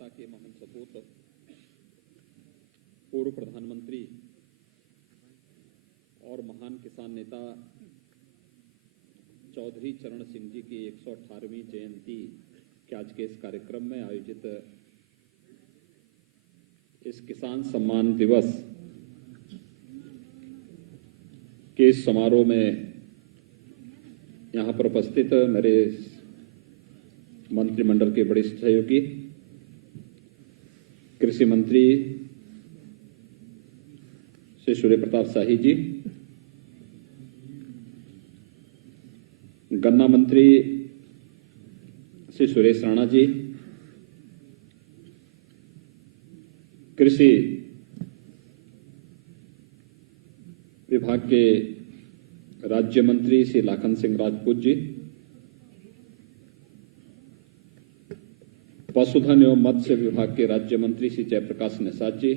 माता के महान सपूत पूर्व प्रधानमंत्री और महान किसान नेता चौधरी चरण सिंह जी की 118वीं जयंती के आज के इस कार्यक्रम में आयोजित इस किसान सम्मान दिवस के इस समारोह में यहाँ पर उपस्थित मेरे मंत्रिमंडल के बड़े सहयोगी कृषि मंत्री श्री सूर्य प्रताप शाही जी, गन्ना मंत्री श्री सुरेश राणा जी, कृषि विभाग के राज्य मंत्री श्री लाखन सिंह राजपूत जी, पशुधन एवं मत्स्य विभाग के राज्य मंत्री श्री जयप्रकाश निषाद जी,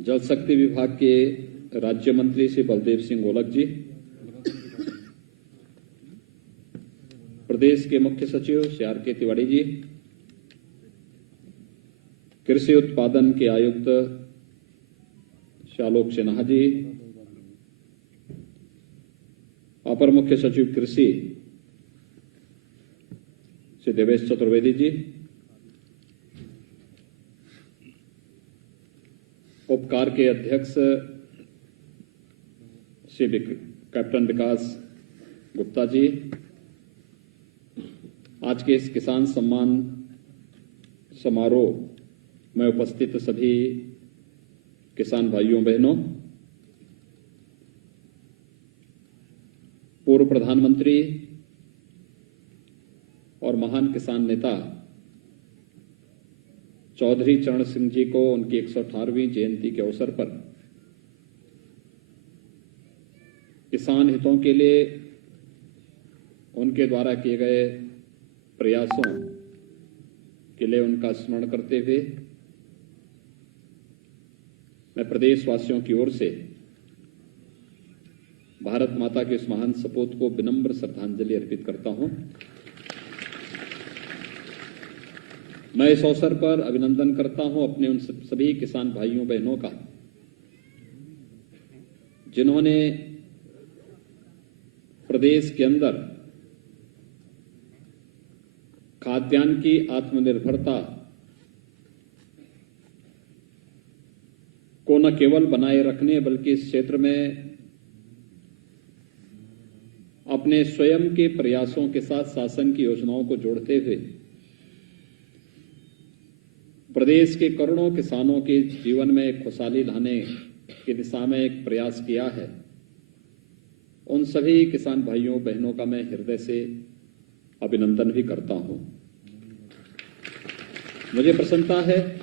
जल शक्ति विभाग के राज्य मंत्री श्री बलदेव सिंह गोलक जी, प्रदेश के मुख्य सचिव श्री आर.के. तिवारी जी, कृषि उत्पादन के आयुक्त श्री आलोक सिन्हा जी, अपर मुख्य सचिव कृषि श्री देवेश चतुर्वेदी जी, उपकार के अध्यक्ष श्री कैप्टन विकास गुप्ता जी, आज के इस किसान सम्मान समारोह में उपस्थित सभी किसान भाइयों बहनों, पूर्व प्रधानमंत्री और महान किसान नेता चौधरी चरण सिंह जी को उनकी 118वीं जयंती के अवसर पर किसान हितों के लिए उनके द्वारा किए गए प्रयासों के लिए उनका स्मरण करते हुए मैं प्रदेशवासियों की ओर से भारत माता के इस महान सपूत को विनम्र श्रद्धांजलि अर्पित करता हूं। मैं इस अवसर पर अभिनंदन करता हूं अपने उन सभी किसान भाइयों बहनों का जिन्होंने प्रदेश के अंदर खाद्यान्न की आत्मनिर्भरता को न केवल बनाए रखने बल्कि इस क्षेत्र में अपने स्वयं के प्रयासों के साथ शासन की योजनाओं को जोड़ते हुए प्रदेश के करोड़ों किसानों के जीवन में खुशहाली लाने की दिशा में एक प्रयास किया है। उन सभी किसान भाइयों बहनों का मैं हृदय से अभिनंदन भी करता हूं। मुझे प्रसन्नता है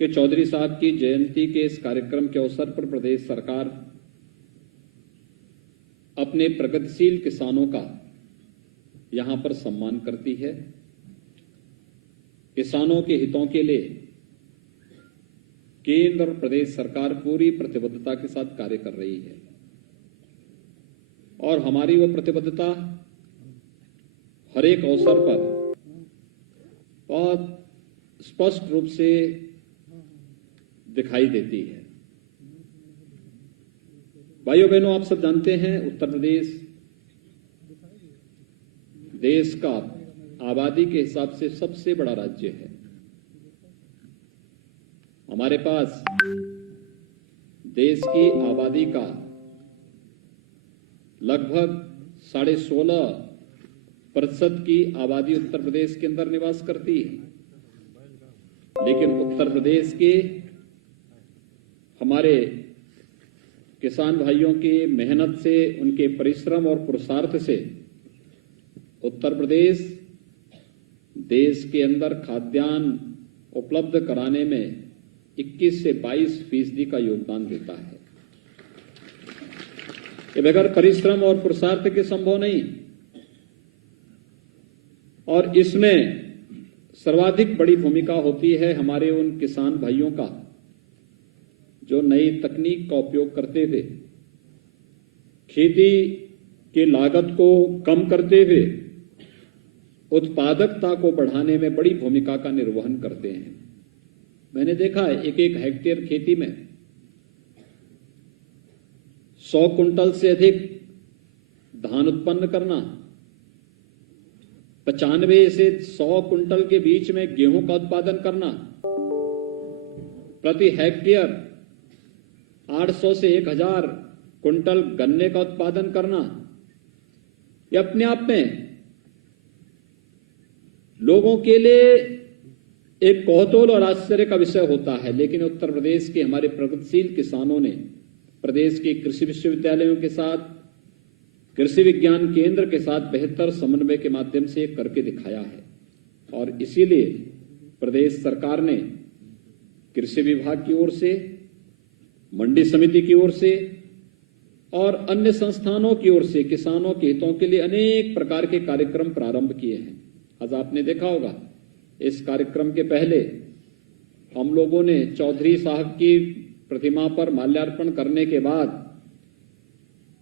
कि चौधरी साहब की जयंती के इस कार्यक्रम के अवसर पर प्रदेश सरकार अपने प्रगतिशील किसानों का यहां पर सम्मान करती है। किसानों के हितों के लिए केंद्र और प्रदेश सरकार पूरी प्रतिबद्धता के साथ कार्य कर रही है और हमारी वो प्रतिबद्धता हर एक अवसर पर बहुत स्पष्ट रूप से दिखाई देती है। भाइयों बहनों, आप सब जानते हैं उत्तर प्रदेश देश का आबादी के हिसाब से सबसे बड़ा राज्य है। हमारे पास देश की आबादी का लगभग 16.5% की आबादी उत्तर प्रदेश के अंदर निवास करती है, लेकिन उत्तर प्रदेश के हमारे किसान भाइयों की मेहनत से, उनके परिश्रम और पुरुषार्थ से उत्तर प्रदेश देश के अंदर खाद्यान्न उपलब्ध कराने में 21 से 22% का योगदान देता है। ये बगैर परिश्रम और पुरुषार्थ के संभव नहीं और इसमें सर्वाधिक बड़ी भूमिका होती है हमारे उन किसान भाइयों का जो नई तकनीक का उपयोग करते हुए खेती की लागत को कम करते हुए उत्पादकता को बढ़ाने में बड़ी भूमिका का निर्वहन करते हैं। मैंने देखा है एक हेक्टेयर खेती में 100 कुंटल से अधिक धान उत्पन्न करना, 95 से 100 कुंटल के बीच में गेहूं का उत्पादन करना, प्रति हेक्टेयर 800 से 1000 कुंटल गन्ने का उत्पादन करना, यह अपने आप में लोगों के लिए एक कौतूहल और आश्चर्य का विषय होता है। लेकिन उत्तर प्रदेश के हमारे प्रगतिशील किसानों ने प्रदेश के कृषि विश्वविद्यालयों के साथ, कृषि विज्ञान केंद्र के साथ बेहतर समन्वय के माध्यम से करके दिखाया है। और इसीलिए प्रदेश सरकार ने कृषि विभाग की ओर से, मंडी समिति की ओर से और अन्य संस्थानों की ओर से किसानों के हितों के लिए अनेक प्रकार के कार्यक्रम प्रारंभ किए हैं। आज आपने देखा होगा इस कार्यक्रम के पहले हम लोगों ने चौधरी साहब की प्रतिमा पर माल्यार्पण करने के बाद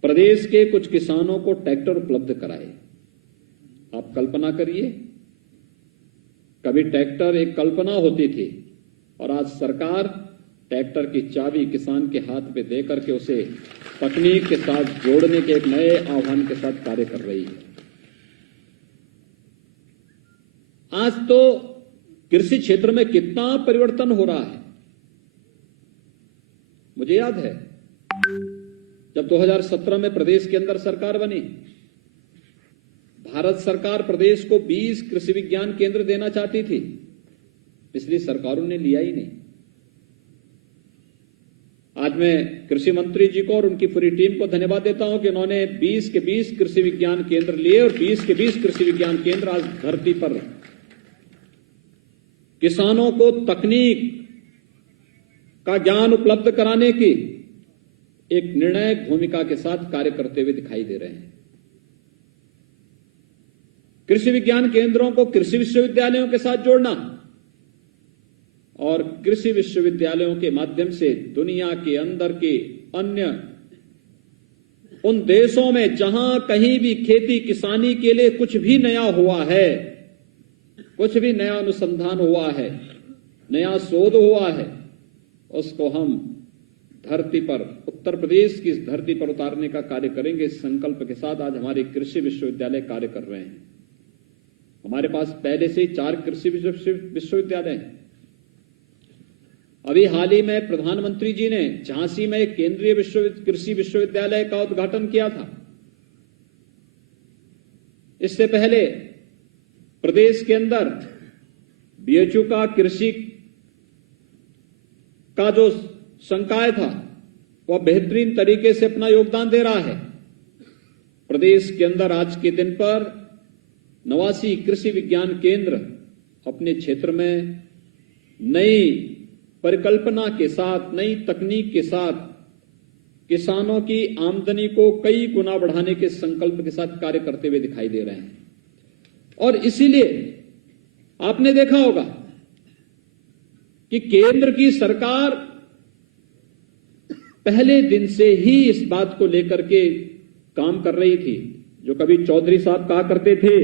प्रदेश के कुछ किसानों को ट्रैक्टर उपलब्ध कराए। आप कल्पना करिए, कभी ट्रैक्टर एक कल्पना होती थी और आज सरकार ट्रैक्टर की चाबी किसान के हाथ में देकर के उसे तकनीक के साथ जोड़ने के एक नए आह्वान के साथ कार्य कर रही है। आज तो कृषि क्षेत्र में कितना परिवर्तन हो रहा है। मुझे याद है जब 2017 में प्रदेश के अंदर सरकार बनी, भारत सरकार प्रदेश को 20 कृषि विज्ञान केंद्र देना चाहती थी, पिछली सरकारों ने लिया ही नहीं। आज मैं कृषि मंत्री जी को और उनकी पूरी टीम को धन्यवाद देता हूं कि उन्होंने 20 के 20 कृषि विज्ञान केंद्र लिए और 20 के 20 कृषि विज्ञान केंद्र आज धरती पर किसानों को तकनीक का ज्ञान उपलब्ध कराने की एक निर्णायक भूमिका के साथ कार्य करते हुए दिखाई दे रहे हैं। कृषि विज्ञान केंद्रों को कृषि विश्वविद्यालयों के साथ जोड़ना और कृषि विश्वविद्यालयों के माध्यम से दुनिया के अंदर के अन्य उन देशों में जहां कहीं भी खेती किसानी के लिए कुछ भी नया हुआ है, कुछ भी नया अनुसंधान हुआ है, नया शोध हुआ है, उसको हम धरती पर, उत्तर प्रदेश की इस धरती पर उतारने का कार्य करेंगे। इस संकल्प के साथ आज हमारे कृषि विश्वविद्यालय कार्य कर रहे हैं। हमारे पास पहले से ही 4 कृषि विश्वविद्यालय हैं। अभी हाल ही में प्रधानमंत्री जी ने झांसी में एक केंद्रीय कृषि विश्वविद्यालय का उद्घाटन किया था। इससे पहले प्रदेश के अंदर बीएचयू का कृषि का जो संकाय था वह बेहतरीन तरीके से अपना योगदान दे रहा है। प्रदेश के अंदर आज के दिन पर 89 कृषि विज्ञान केंद्र अपने क्षेत्र में नई परिकल्पना के साथ, नई तकनीक के साथ किसानों की आमदनी को कई गुना बढ़ाने के संकल्प के साथ कार्य करते हुए दिखाई दे रहे हैं। और इसीलिए आपने देखा होगा कि केंद्र की सरकार पहले दिन से ही इस बात को लेकर के काम कर रही थी, जो कभी चौधरी साहब कहा करते थे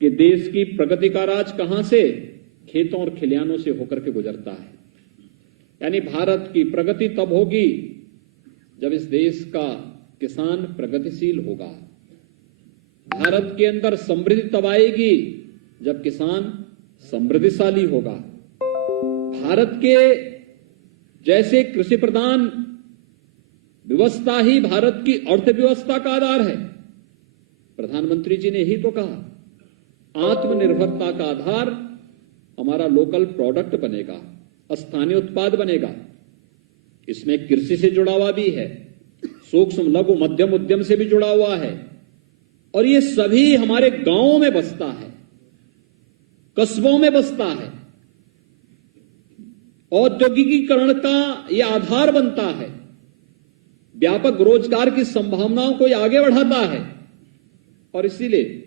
कि देश की प्रगति का राज कहां से, खेतों और खलिहानों से होकर के गुजरता है। यानी भारत की प्रगति तब होगी जब इस देश का किसान प्रगतिशील होगा। भारत के अंदर समृद्धि तब आएगी जब किसान समृद्धिशाली होगा। भारत के जैसे कृषि प्रधान व्यवस्था ही भारत की अर्थव्यवस्था का आधार है। प्रधानमंत्री जी ने यही तो कहा, आत्मनिर्भरता का आधार हमारा लोकल प्रोडक्ट बनेगा, स्थानीय उत्पाद बनेगा। इसमें कृषि से जुड़ा हुआ भी है, सूक्ष्म लघु मध्यम उद्यम से भी जुड़ा हुआ है, और ये सभी हमारे गांवों में बसता है, कस्बों में बसता है। औद्योगिकीकरण का यह आधार बनता है, व्यापक रोजगार की संभावनाओं को यह आगे बढ़ाता है। और इसीलिए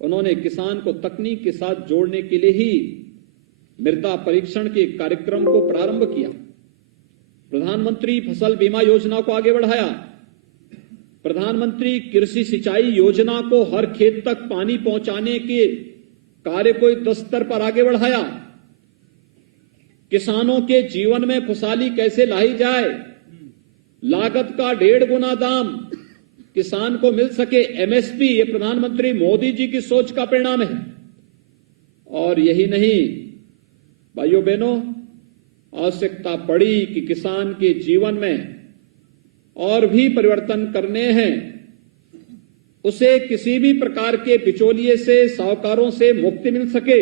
उन्होंने किसान को तकनीक के साथ जोड़ने के लिए ही मृदा परीक्षण के कार्यक्रम को प्रारंभ किया। प्रधानमंत्री फसल बीमा योजना को आगे बढ़ाया प्रधानमंत्री कृषि सिंचाई योजना को हर खेत तक पानी पहुंचाने के कार्य को युद्ध स्तर पर आगे बढ़ाया। किसानों के जीवन में खुशहाली कैसे लाई जाए, लागत का 1.5 गुना दाम किसान को मिल सके, एमएसपी, ये प्रधानमंत्री मोदी जी की सोच का परिणाम है। और यही नहीं भाइयों बहनों, आवश्यकता पड़ी कि किसान के जीवन में और भी परिवर्तन करने हैं, उसे किसी भी प्रकार के बिचौलिए से, साहूकारों से मुक्ति मिल सके,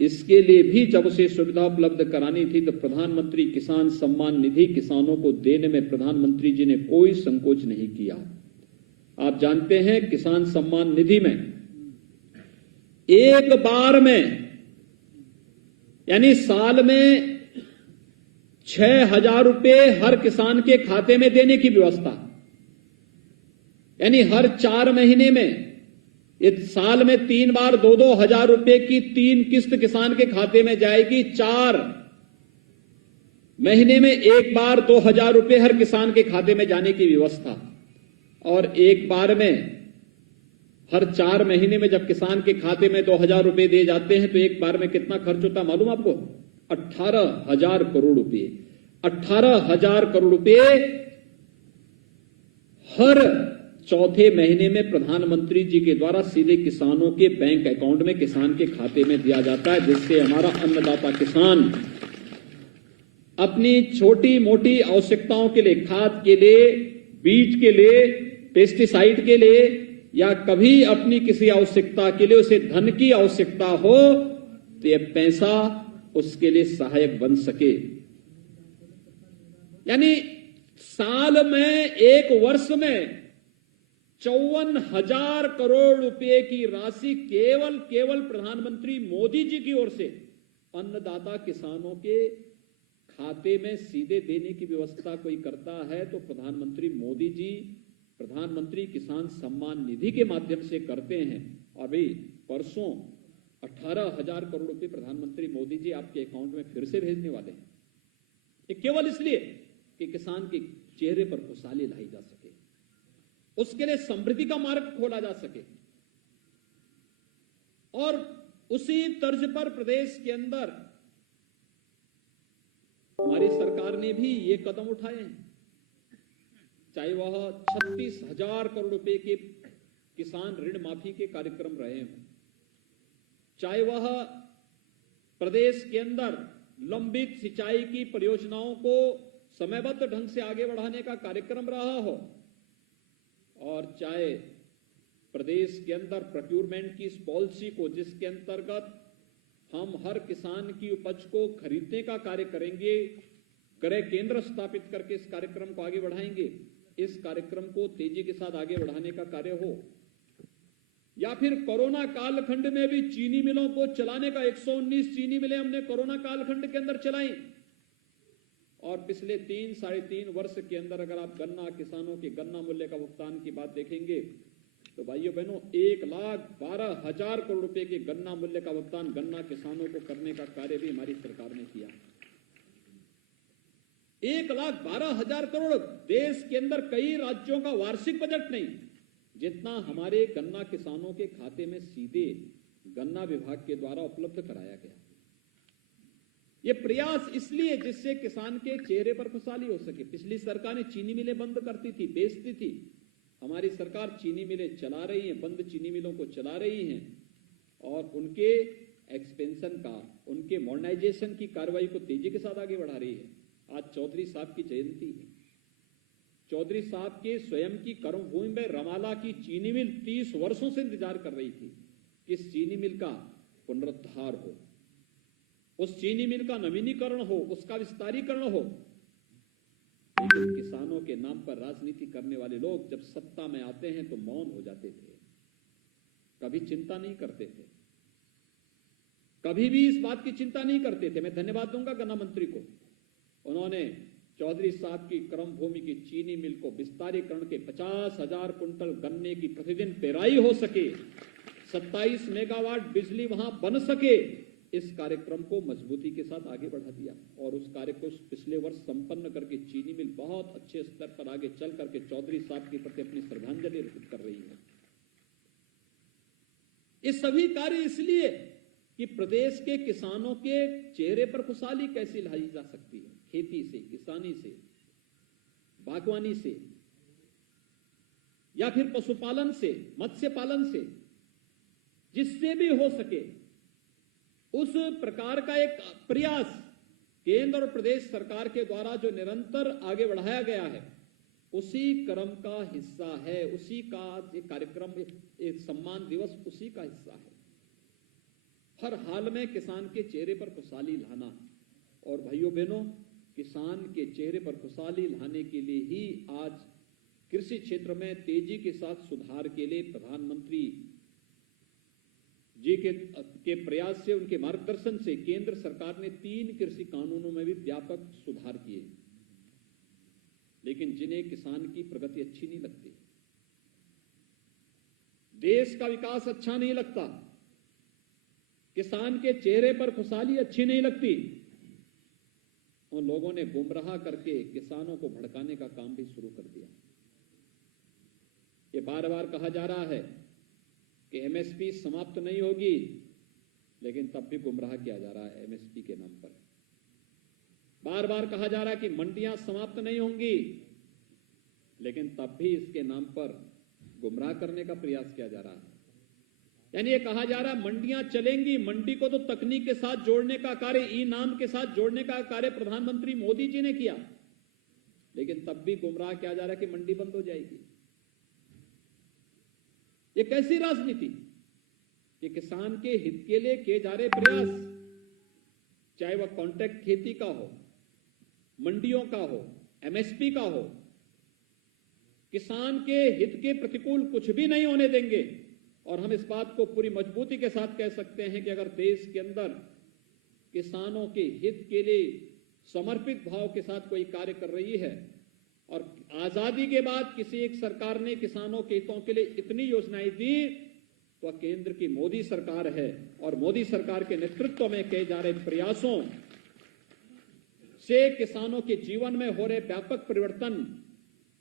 इसके लिए भी जब उसे सुविधा उपलब्ध करानी थी तो प्रधानमंत्री किसान सम्मान निधि किसानों को देने में प्रधानमंत्री जी ने कोई संकोच नहीं किया। आप जानते हैं किसान सम्मान निधि में एक बार में यानी साल में 6,000 रुपए हर किसान के खाते में देने की व्यवस्था, यानी हर 4 महीने में, इस साल में 3 बार 2-2 हजार रुपए की 3 किस्त किसान के खाते में जाएगी। 4 महीने में एक बार 2,000 रुपए हर किसान के खाते में जाने की व्यवस्था। और एक बार में हर 4 महीने में जब किसान के खाते में 2,000 रुपए दिए जाते हैं तो एक बार में कितना खर्च होता है मालूम आपको? 18,000 करोड़ रुपए। 18,000 करोड़ रुपए हर चौथे महीने में प्रधानमंत्री जी के द्वारा सीधे किसानों के बैंक अकाउंट में, किसान के खाते में दिया जाता है, जिससे हमारा अन्नदाता किसान अपनी छोटी मोटी आवश्यकताओं के लिए, खाद के लिए, बीज के लिए, पेस्टिसाइड के लिए, या कभी अपनी किसी आवश्यकता के लिए उसे धन की आवश्यकता हो तो यह पैसा उसके लिए सहायक बन सके। यानी साल में, एक वर्ष में 54,000 करोड़ रुपए की राशि केवल प्रधानमंत्री मोदी जी की ओर से अन्नदाता किसानों के खाते में सीधे देने की व्यवस्था कोई करता है तो प्रधानमंत्री मोदी जी प्रधानमंत्री किसान सम्मान निधि के माध्यम से करते हैं। और भाई परसों 18,000 करोड़ रुपए प्रधानमंत्री मोदी जी आपके अकाउंट में फिर से भेजने वाले हैं। ये केवल इसलिए कि किसान के चेहरे पर खुशहाली लाई जा सके, उसके लिए समृद्धि का मार्ग खोला जा सके। और उसी तर्ज पर प्रदेश के अंदर हमारी सरकार ने भी ये कदम उठाए हैं, चाहे वह 36,000 करोड़ रुपए के किसान ऋण माफी के कार्यक्रम रहे हों, चाहे वह प्रदेश के अंदर लंबित सिंचाई की परियोजनाओं को समयबद्ध ढंग से आगे बढ़ाने का कार्यक्रम रहा हो, और चाहे प्रदेश के अंदर प्रोक्यूरमेंट की इस पॉलिसी को, जिसके अंतर्गत हम हर किसान की उपज को खरीदने का कार्य करेंगे, क्रय केंद्र स्थापित करके इस कार्यक्रम को आगे बढ़ाएंगे, इस कार्यक्रम को तेजी के साथ आगे बढ़ाने का कार्य हो, या फिर कोरोना कालखंड में भी चीनी मिलों को चलाने का 119 चीनी मिलें हमने कोरोना कालखंड के अंदर चलाई। और पिछले 3-3.5 वर्ष के अंदर अगर आप गन्ना किसानों के गन्ना मूल्य का भुगतान की बात देखेंगे तो भाइयों बहनों 1,12,000 करोड़ रुपए के गन्ना मूल्य का भुगतान गन्ना किसानों को करने का कार्य भी हमारी सरकार ने किया। 1,12,000 करोड़। देश के अंदर कई राज्यों का वार्षिक बजट नहीं जितना हमारे गन्ना किसानों के खाते में सीधे गन्ना विभाग के द्वारा उपलब्ध कराया गया। ये प्रयास इसलिए जिससे किसान के चेहरे पर खुशहाली हो सके। पिछली सरकार ने चीनी मिलें बंद करती थी, बेचती थी, हमारी सरकार चीनी मिलें चला रही है, बंद चीनी मिलों को चला रही है और उनके एक्सपेंशन का, उनके मॉडर्नाइजेशन की कार्रवाई को तेजी के साथ आगे बढ़ा रही है। आज चौधरी साहब की जयंती है। चौधरी साहब के स्वयं की कर्मभूमि में रमाला की चीनी मिल 30 वर्षों से इंतजार कर रही थी कि इस चीनी मिल का पुनरुद्धार हो, उस चीनी मिल का नवीनीकरण हो, उसका विस्तारीकरण हो। लेकिन किसानों के नाम पर राजनीति करने वाले लोग जब सत्ता में आते हैं तो मौन हो जाते थे, कभी चिंता नहीं करते थे, कभी भी इस बात की चिंता नहीं करते थे। मैं धन्यवाद दूंगा गन्ना मंत्री को, उन्होंने चौधरी साहब की कर्मभूमि की चीनी मिल को विस्तारीकरण के 50,000 कुंटल गन्ने की प्रतिदिन पेराई हो सके, 27 मेगावाट बिजली वहां बन सके, इस कार्यक्रम को मजबूती के साथ आगे बढ़ा दिया और उस कार्य को पिछले वर्ष संपन्न करके चीनी मिल बहुत अच्छे स्तर पर आगे चल करके चौधरी साहब के प्रति अपनी श्रद्धांजलि अर्पित कर रही है। ये सभी कार्य इसलिए कि प्रदेश के किसानों के चेहरे पर खुशहाली कैसे लाई जा सकती है, खेती से, किसानी से, बागवानी से, या फिर पशुपालन से, मत्स्य पालन से, जिससे भी हो सके उस प्रकार का एक प्रयास केंद्र और प्रदेश सरकार के द्वारा जो निरंतर आगे बढ़ाया गया है, उसी क्रम का हिस्सा है, उसी का एक कार्यक्रम, एक सम्मान दिवस उसी का हिस्सा है। हर हाल में किसान के चेहरे पर खुशहाली लाना, और भाइयों बहनों, किसान के चेहरे पर खुशहाली लाने के लिए ही आज कृषि क्षेत्र में तेजी के साथ सुधार के लिए प्रधानमंत्री जी के प्रयास से, उनके मार्गदर्शन से केंद्र सरकार ने 3 कृषि कानूनों में भी व्यापक सुधार किए। लेकिन जिन्हें किसान की प्रगति अच्छी नहीं लगती, देश का विकास अच्छा नहीं लगता, किसान के चेहरे पर खुशहाली अच्छी नहीं लगती, उन लोगों ने गुमराह करके किसानों को भड़काने का काम भी शुरू कर दिया। ये बार बार कहा जा रहा है कि एमएसपी समाप्त नहीं होगी, लेकिन तब भी गुमराह किया जा रहा है एमएसपी के नाम पर। बार बार कहा जा रहा है कि मंडियां समाप्त नहीं होंगी, लेकिन तब भी इसके नाम पर गुमराह करने का प्रयास किया जा रहा है। यानी ये कहा जा रहा है मंडियां चलेंगी, मंडी को तो तकनीक के साथ जोड़ने का कार्य, ई नाम के साथ जोड़ने का कार्य प्रधानमंत्री मोदी जी ने किया, लेकिन तब भी गुमराह किया जा रहा है कि मंडी बंद हो जाएगी। ये कैसी राजनीति कि किसान के हित के लिए किए जा रहे प्रयास, चाहे वह कॉन्ट्रैक्ट खेती का हो, मंडियों का हो, एमएसपी का हो, किसान के हित के प्रतिकूल कुछ भी नहीं होने देंगे। और हम इस बात को पूरी मजबूती के साथ कह सकते हैं कि अगर देश के अंदर किसानों के हित के लिए समर्पित भाव के साथ कोई कार्य कर रही है, और आजादी के बाद किसी एक सरकार ने किसानों के हितों के लिए इतनी योजनाएं दी, तो केंद्र की मोदी सरकार है। और मोदी सरकार के नेतृत्व में किए जा रहे प्रयासों से किसानों के जीवन में हो रहे व्यापक परिवर्तन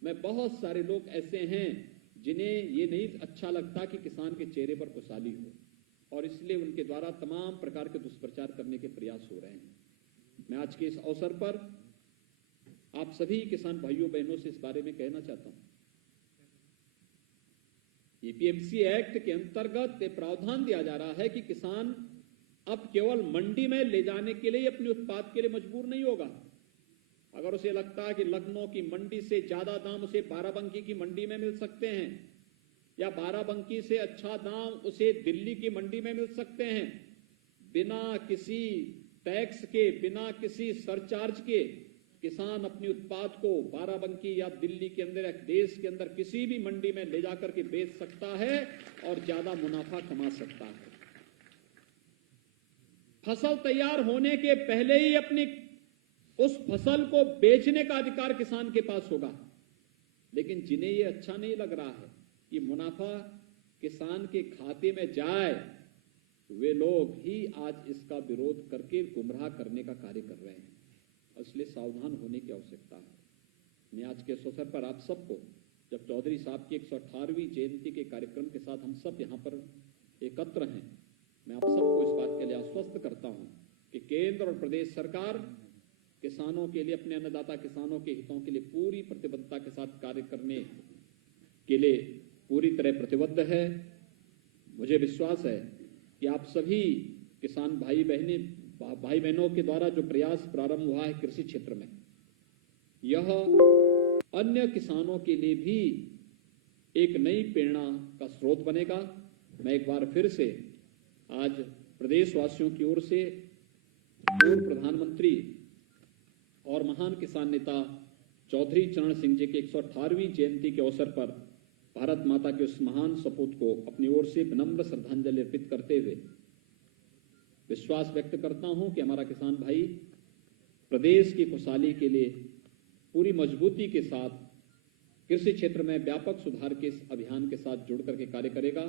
में बहुत सारे लोग ऐसे हैं जिन्हें ये नहीं अच्छा लगता कि किसान के चेहरे पर खुशहाली हो, और इसलिए उनके द्वारा तमाम प्रकार के दुष्प्रचार करने के प्रयास हो रहे हैं। मैं आज के इस अवसर पर आप सभी किसान भाइयों बहनों से इस बारे में कहना चाहता हूं। एपीएमसी एक्ट के अंतर्गत एक प्रावधान दिया जा रहा है कि किसान अब केवल मंडी में ले जाने के लिए अपने उत्पाद के लिए मजबूर नहीं होगा। अगर उसे लगता है कि लखनऊ की मंडी से ज्यादा दाम उसे बाराबंकी की मंडी में मिल सकते हैं, या बाराबंकी से अच्छा दाम उसे दिल्ली की मंडी में मिल सकते हैं, बिना किसी टैक्स के, बिना किसी सरचार्ज के किसान अपने उत्पाद को बाराबंकी या दिल्ली के अंदर या देश के अंदर किसी भी मंडी में ले जाकर के बेच सकता है और ज्यादा मुनाफा कमा सकता है। फसल तैयार होने के पहले ही अपनी उस फसल को बेचने का अधिकार किसान के पास होगा। लेकिन जिन्हें ये अच्छा नहीं लग रहा है कि मुनाफा किसान के खाते में जाए, वे लोग ही आज इसका विरोध करके गुमराह करने का कार्य कर रहे हैं। इसलिए सावधान होने की आवश्यकता है। मैं आज के इस अवसर पर आप सबको, जब चौधरी साहब की 118वीं जयंती के कार्यक्रम के साथ हम सब यहाँ पर एकत्र हैं, मैं आप सबको इस बात के लिए आश्वस्त करता हूँ कि केंद्र और प्रदेश सरकार किसानों के लिए, अपने अन्नदाता किसानों के हितों के लिए पूरी प्रतिबद्धता के साथ कार्य करने के लिए पूरी तरह प्रतिबद्ध है। मुझे विश्वास है कि आप सभी किसान भाई बहनों के द्वारा जो प्रयास प्रारंभ हुआ है कृषि क्षेत्र में, यह अन्य किसानों के लिए भी एक नई प्रेरणा का स्रोत बनेगा। मैं एक बार फिर से आज प्रदेशवासियों की ओर से पूर्व प्रधानमंत्री और महान किसान नेता चौधरी चरण सिंह जी के 118वीं जयंती के अवसर पर भारत माता के उस महान सपूत को अपनी ओर से विनम्र श्रद्धांजलि अर्पित करते हुए विश्वास व्यक्त करता हूं कि हमारा किसान भाई प्रदेश की खुशहाली के लिए पूरी मजबूती के साथ कृषि क्षेत्र में व्यापक सुधार के इस अभियान के साथ जुड़ करके कार्य करेगा।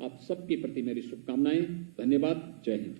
आप सबके प्रति मेरी शुभकामनाएं। धन्यवाद। जय हिंद।